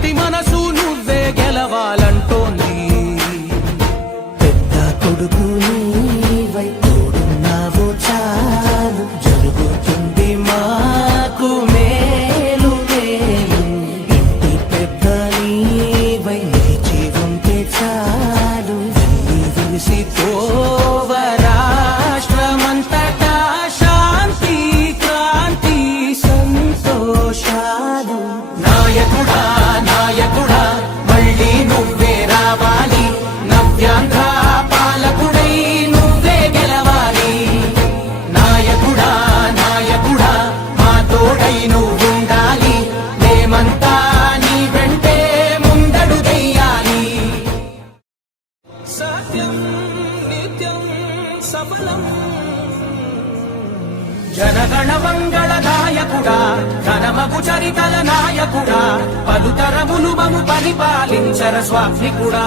ప్రతి మనసు నువ్వే గెలవాలంటోంది. పెద్ద కొడుకు నీవై తోడున్నావు చాలు. జరుగుతుంది మాకు మేలు మేలు. ఇంటి పెద్ద నీవై నిలిచి ఉంటే చాలు. వెళ్ళి విలిసి తోడై నువ్వుండాలి. మేమంతా నీ వెంటే ముందడుగెయ్యాలి సత్యం నిత్యం సఫలం. జనగణ మంగళ నాయకుడా ఘనమగు చరితల నాయకుడా పలుతరములు మము పరిపాలించర స్వామికుడా